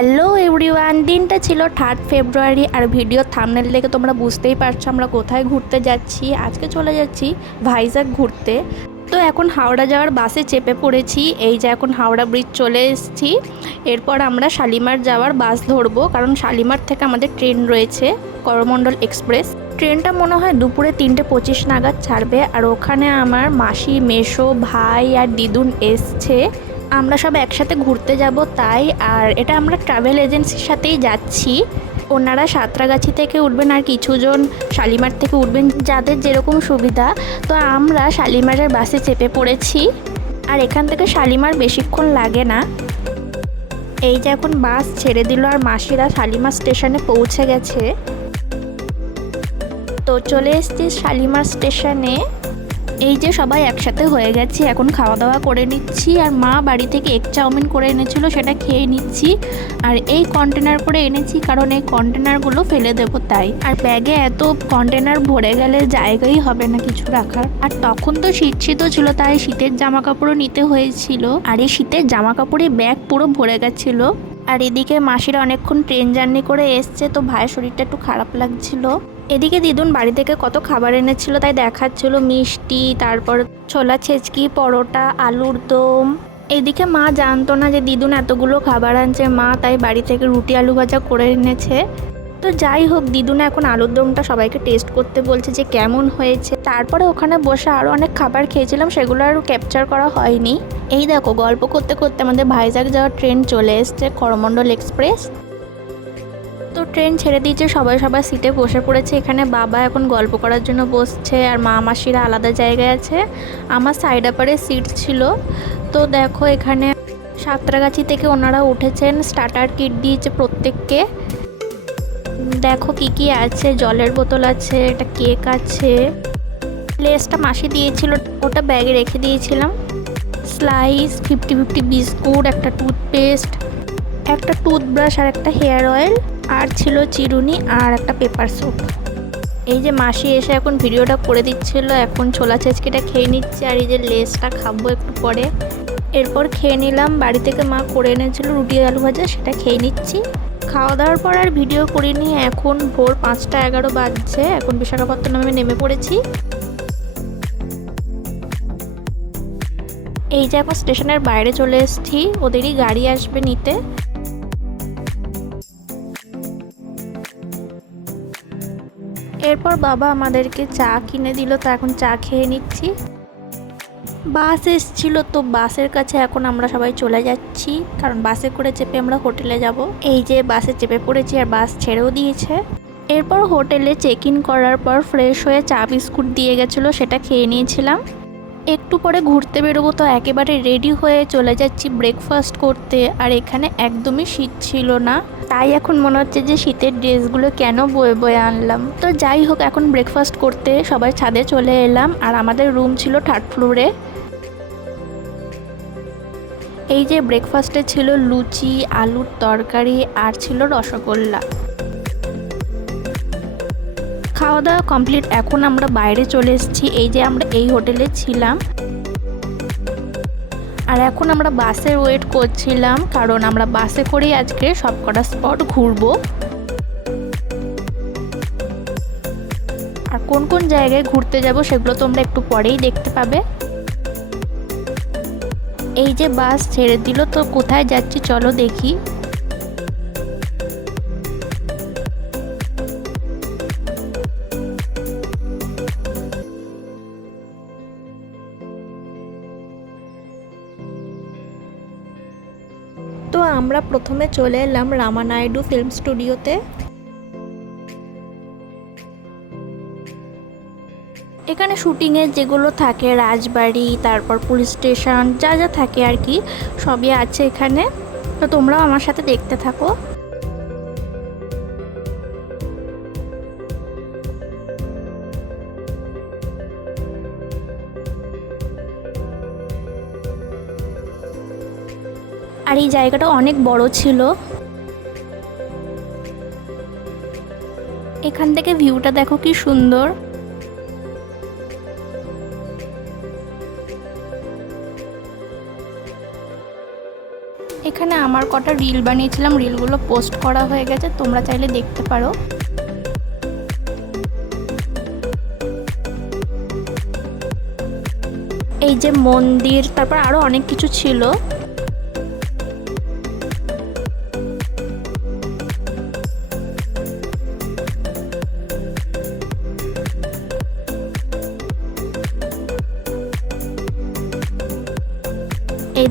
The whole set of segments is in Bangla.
হ্যালো এভরিওয়ান, দিনটা ছিল থার্ড ফেব্রুয়ারি আর ভিডিও থামনেল দেখে তোমরা বুঝতেই পারছ আমরা কোথায় ঘুরতে যাচ্ছি। আজকে চলে যাচ্ছি ভাইজাগ ঘুরতে। তো এখন হাওড়া যাওয়ার বাসে চেপে পড়েছি, এই যে এখন হাওড়া ব্রিজ চলে এসেছি। এরপর আমরা শালিমার যাওয়ার বাস ধরবো, কারণ শালিমার থেকে আমাদের ট্রেন রয়েছে, করমণ্ডল এক্সপ্রেস ট্রেনটা মনে হয় দুপুরে তিনটে পঁচিশ নাগাদ ছাড়বে, আর ওখানে আমার মাসি, মেশো, ভাই আর দিদুন এসছে। আমরা সব একসাথে ঘুরতে যাব তাই, আর এটা আমরা ট্রাভেল এজেন্সির সাথেই যাচ্ছি। ওনারা সাঁতরাগাছি থেকে উঠবেন আর কিছুজন শালিমার থেকে উঠবেন যাদের যেরকম সুবিধা। তো আমরা শালিমারের বাসে চেপে পড়েছি। আর এখান থেকে শালিমার বেশিক্ষণ লাগে না। এই যে এখন বাস ছেড়ে দিল আর মাসিরা শালিমার স্টেশনে পৌঁছে গেছে। তো চলে এসেছি শালিমার স্টেশনে। এই যে সবাই একসাথে হয়ে গেছি, এখন খাওয়া দাওয়া করে নিচ্ছি আর মা বাড়ি থেকে এক চাউমিন করে এনেছিল, সেটা খেয়ে নিচ্ছি আর এই কন্টেনার করে এনেছি কারণ এই কন্টেনারগুলো ফেলে দেবো তাই। আর ব্যাগে এত কন্টেনার ভরে গেলে জায়গাই হবে না কিছু রাখার। আর তখন তো শীত শীতও ছিল, তাই শীতের জামা কাপড়ও নিতে হয়েছিল। আর এই শীতের জামা কাপড়ে ব্যাগ পুরো ভরে গেছিল। আর এদিকে মাসিরা অনেকক্ষণ ট্রেন জার্নি করে এসছে, তো ভাইয়ের শরীরটা একটু খারাপ লাগছিল। এদিকে দিদুন বাড়ি থেকে কত খাবার এনেছিল তাই দেখাচ্ছিল, মিষ্টি, তারপর ছোলা, ছেচকি, পরোটা, আলুর দম। এদিকে মা জানতো না যে দিদুন এতগুলো খাবার আনছে। মা তাই বাড়ি থেকে রুটি আলু ভাজা করে এনেছে। তো যাই হোক, দিদুন এখন আলুর দমটা সবাইকে টেস্ট করতে বলছে যে কেমন হয়েছে। তারপরে ওখানে বসে আরও অনেক খাবার খেয়েছিলাম, সেগুলো আর ক্যাপচার করা হয়নি। এই দেখো, গল্প করতে করতে আমাদের ভাইজাগ যাওয়ার ট্রেন চলে এসছে করমণ্ডল এক্সপ্রেস ট্রেন ছেড়ে দিয়েছে, সবাই সবাই সিটে বসে পড়েছে। এখানে বাবা এখন গল্প করার জন্য বসছে আর মা মাসিরা আলাদা জায়গায় আছে। আমার সাইড আপারে সিট ছিল। তো দেখো এখানে সাঁতরাগাছি থেকে ওনারা উঠেছেন স্টার্টার কিট দিয়েছে প্রত্যেককে। দেখো কি কি আছে, জলের বোতল আছে, একটা কেক আছে। লেসটা মাসি দিয়েছিল, ওটা ব্যাগে রেখে দিয়েছিলাম। স্লাইস ফিফটি ফিফটি বিস্কুট একটা টুথপেস্ট একটা টুথব্রাশ আর একটা হেয়ার অয়েল আর ছিল চিরুনি আর একটা পেপার স্যুপ এই যে মাসি এসে এখন ভিডিওটা করে দিচ্ছিল, এখন ছোলা ছেচকিটা খেয়ে নিচ্ছে আর এই যে লেসটা খাব একটু পরে। এরপর খেয়ে নিলাম, বাড়ি থেকে মা করে এনেছিল রুটি আলু ভাজা, সেটা খেয়ে নিচ্ছি। খাওয়া দাওয়ার পর আর ভিডিও করিনি, এখন ভোর পাঁচটা এগারো বাজছে, এখন বিশাখাপত্তনমে নেমে পড়েছি। এই যে এখন স্টেশনের বাইরে চলে এসেছি, ওদেরই গাড়ি আসবে নিতে। এরপর বাবা আমাদেরকে চা কিনে দিল, তো এখন চা খেয়ে নিচ্ছি। বাস এসছিল, তো বাসের কাছে এখন আমরা সবাই চলে যাচ্ছি, কারণ বাসে করে চেপে আমরা হোটেলে যাব। এই যে বাসে চেপে পড়েছি আর বাস ছেড়েও দিয়েছে। এরপর হোটেলে চেক ইন করার পর ফ্রেশ হয়ে চা বিস্কুট দিয়ে গেছিল, সেটা খেয়ে নিয়েছিলাম। একটু পরে ঘুরতে বেরোবো তো একেবারে রেডি হয়ে চলে যাচ্ছি ব্রেকফাস্ট করতে। আর এখানে একদমই শীত ছিল না। তাই এখন মনে হচ্ছে যে শীতের ড্রেসগুলো কেন বয়ে বয়ে আনলাম। তো যাই হোক, এখন ব্রেকফাস্ট করতে সবাই ছাদে চলে এলাম। আর আমাদের রুম ছিল থার্ড ফ্লোরে এই যে ব্রেকফাস্টে ছিল লুচি, আলুর তরকারি, আর ছিল রসগোল্লা। খাওয়া দাওয়া কমপ্লিট এখন আমরা বাইরে চলে এসেছি। এই যে আমরা এই হোটেলে ছিলাম। আর এখন আমরা বাসের ওয়েট করছিলাম, কারণ আমরা বাসে করেই আজকে সব কটা স্পট ঘুরবো। আর কোন কোন জায়গায় ঘুরতে যাব সেগুলো তোমরা একটু পরেই দেখতে পাবে। এই যে বাস ছেড়ে দিল, তো কোথায় যাচ্ছি চলো দেখি। আমরা প্রথমে চলে এলাম রামানাইডু ফিল্ম স্টুডিওতে এখানে শুটিংয়ে যেগুলো থাকে, রাজবাড়ি, তারপর পুলিশ স্টেশন যা যা থাকে আর কি, সবই আছে এখানে। তো তোমরাও আমার সাথে দেখতে থাকো। এই জায়গাটা অনেক বড় ছিল। এখান থেকে ভিউটা দেখো কি সুন্দর। এখানে আমার কটা রিল বানিয়েছিলাম, রিলগুলো পোস্ট করা হয়ে গেছে, তোমরা চাইলে দেখতে পারো। এই যে মন্দির, তারপর আরও অনেক কিছু ছিল।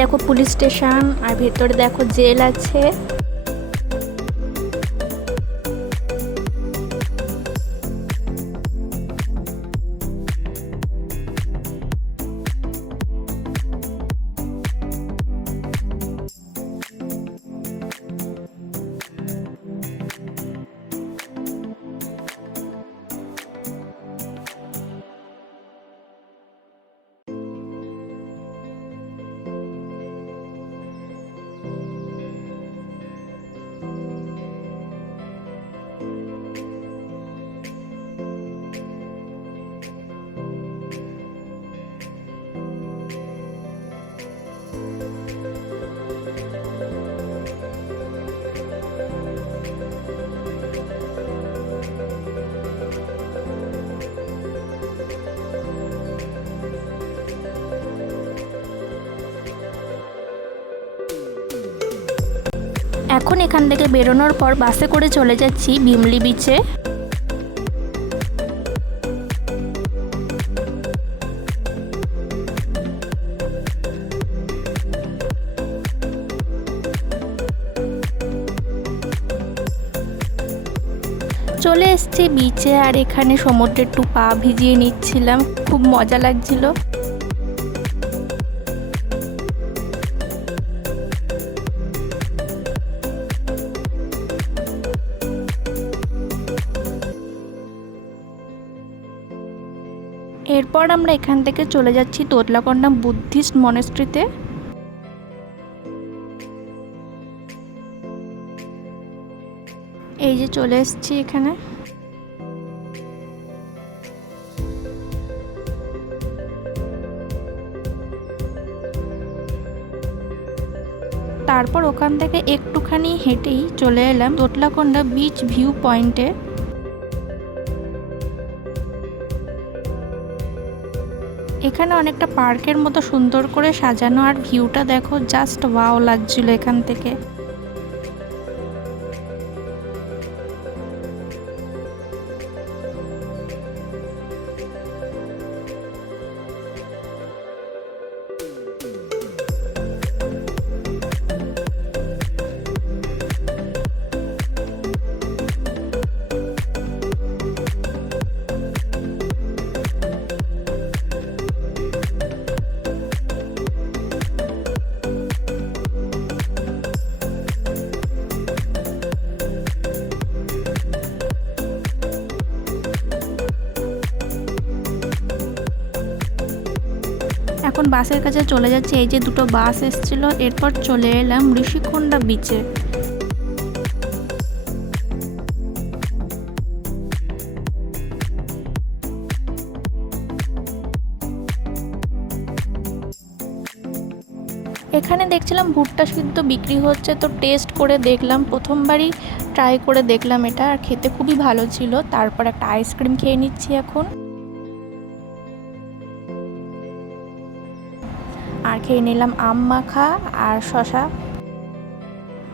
দেখো পুলিশ স্টেশন আর ভেতরে দেখো জেল আছে। এখন এখান থেকে বেরোনোর পর বাসে করে চলে যাচ্ছি বিমলি বিচে চলে এসছি বিচে আর এখানে সমুদ্রে একটু পা ভিজিয়ে নিচ্ছিলাম, খুব মজা লাগছিল। এরপর আমরা এখান থেকে চলে যাচ্ছি তোতলাকন্ডা বুদ্ধিস্ট মনেস্ট্রিতে। এই যে চলে এসেছি এখানে। তারপর ওখান থেকে একটুখানি হেঁটেই চলে এলাম তোতলাকন্ডা বিচ ভিউ পয়েন্টে। এখানে অনেকটা পার্কের মতো সুন্দর করে সাজানো আর ভিউটা দেখো জাস্ট ওয়াও লাগছিল এখান থেকে। বাসের কাছে চলে যাচ্ছে। এই যে দুটো বাস এসছিল, এরপর চলে এলাম ঋষিকোন্ডা বিচে এখানে দেখছিলাম ভুট্টা সিদ্ধ বিক্রি হচ্ছে, তো টেস্ট করে দেখলাম, প্রথমবারই ট্রাই করে দেখলাম এটা, আর খেতে খুবই ভালো ছিল। তারপর একটা আইসক্রিম খেয়ে নিচ্ছি এখন। আর খেয়ে নিলাম আম মাখা আর শশা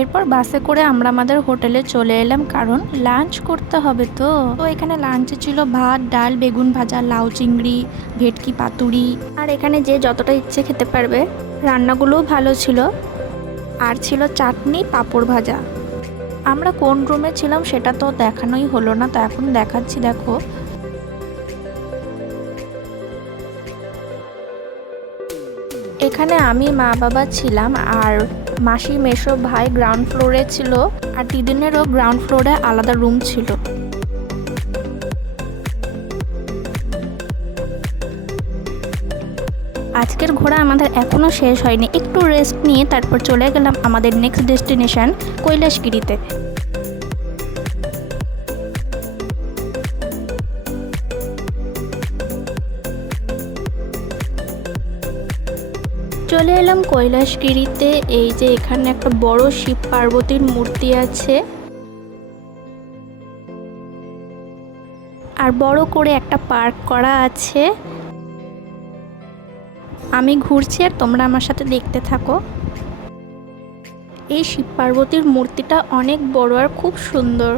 এরপর বাসে করে আমরা আমাদের হোটেলে চলে এলাম, কারণ লাঞ্চ করতে হবে তো। তো এখানে লাঞ্চে ছিল ভাত, ডাল, বেগুন ভাজা, লাউ চিংড়ি, ভেটকি পাতুরি। আর এখানে যে যতটা ইচ্ছে খেতে পারবে, রান্নাগুলোও ভালো ছিল। আর ছিল চাটনি, পাঁপড় ভাজা। আমরা কোন রুমে ছিলাম সেটা তো দেখানোই হলো না, তো এখন দেখাচ্ছি, দেখো। এখানে আমি মা বাবা ছিলাম আর মাসি মেশো ভাই গ্রাউন্ড ফ্লোরে ছিল আর দিদিনেরও গ্রাউন্ড ফ্লোরে আলাদা রুম ছিল। আজকের ঘোরা আমাদের এখনও শেষ হয়নি। একটু রেস্ট নিয়ে তারপর চলে গেলাম আমাদের নেক্সট ডেস্টিনেশন কৈলাসগিরিতে। চলে এলাম কৈলাসগিরিতে। এই যে এখানে একটা বড় শিব পার্বতীর মূর্তি আছে। আর বড় করে একটা পার্ক করা আছে। আমি ঘুরছি আর তোমরা আমার সাথে দেখতে থাকো। এই শিব পার্বতীর মূর্তিটা অনেক বড় আর খুব সুন্দর।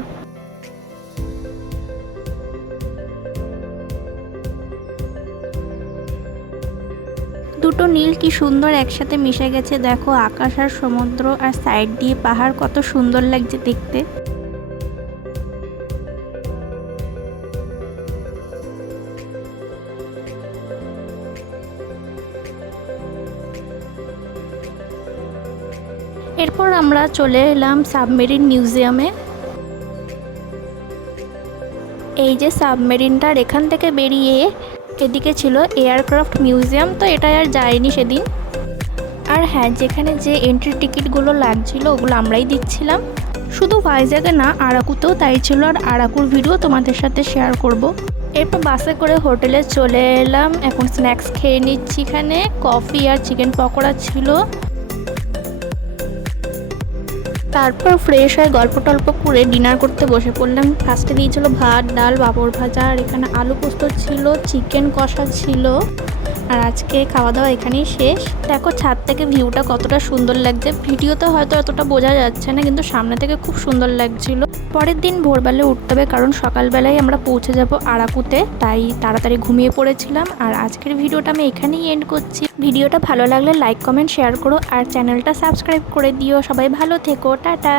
দুটো নীল কি সুন্দর একসাথে মিশে গেছে। দেখো, আকাশ আর সমুদ্র আর সাইড দিয়ে পাহাড়, কত সুন্দর লাগছে দেখতে। এরপর আমরা চলে এলাম সাবমেরিন মিউজিয়ামে। এই যে সাবমেরিনটার এখান থেকে বেরিয়ে এদিকে ছিল এয়ারক্রাফট মিউজিয়াম, তো এটা আর যায়নি সেদিন। আর হ্যাঁ যেখানে যে এন্ট্রি টিকিটগুলো লাগছিল, ওগুলো আমরাই দিচ্ছিলাম। শুধু ভাইজাগে না আরাকুতেও তাই ছিল, আর আরাকুর ভিডিও তোমাদের সাথে শেয়ার করব। এরপর বাসে করে হোটেলে চলে এলাম, এখন স্ন্যাক্স খেয়ে নিচ্ছি এখানে। কফি আর চিকেন পকোড়া ছিল। তারপর ফ্রেশ হয়ে গল্প টল্প করে ডিনার করতে বসে পড়লাম। ফার্স্টে দিয়েছিল ভাত, ডাল, পাঁপড় ভাজা, আর এখানে আলু পোস্ত ছিল চিকেন কষা ছিল। আর আজকে খাওয়া দাওয়া এখানেই শেষ। দেখো, ছাদ থেকে ভিউটা কতটা সুন্দর লাগছে। ভিডিওতে হয়তো অতটা বোঝা যাচ্ছে না, কিন্তু সামনে থেকে খুব সুন্দর লাগছিল। পরের দিন ভোরবেলা উঠতে হবে, কারণ সকালবেলায় আমরা পৌঁছে যাব আরাকুতে। তাই তাড়াতাড়ি ঘুমিয়ে পড়েছিলাম। আর আজকের ভিডিওটা আমি এখানেই এন্ড করছি। ভিডিওটা ভালো লাগলে লাইক কমেন্ট শেয়ার করো। আর চ্যানেলটা সাবস্ক্রাইব করে দিও। সবাই ভালো থেকো। টাটা!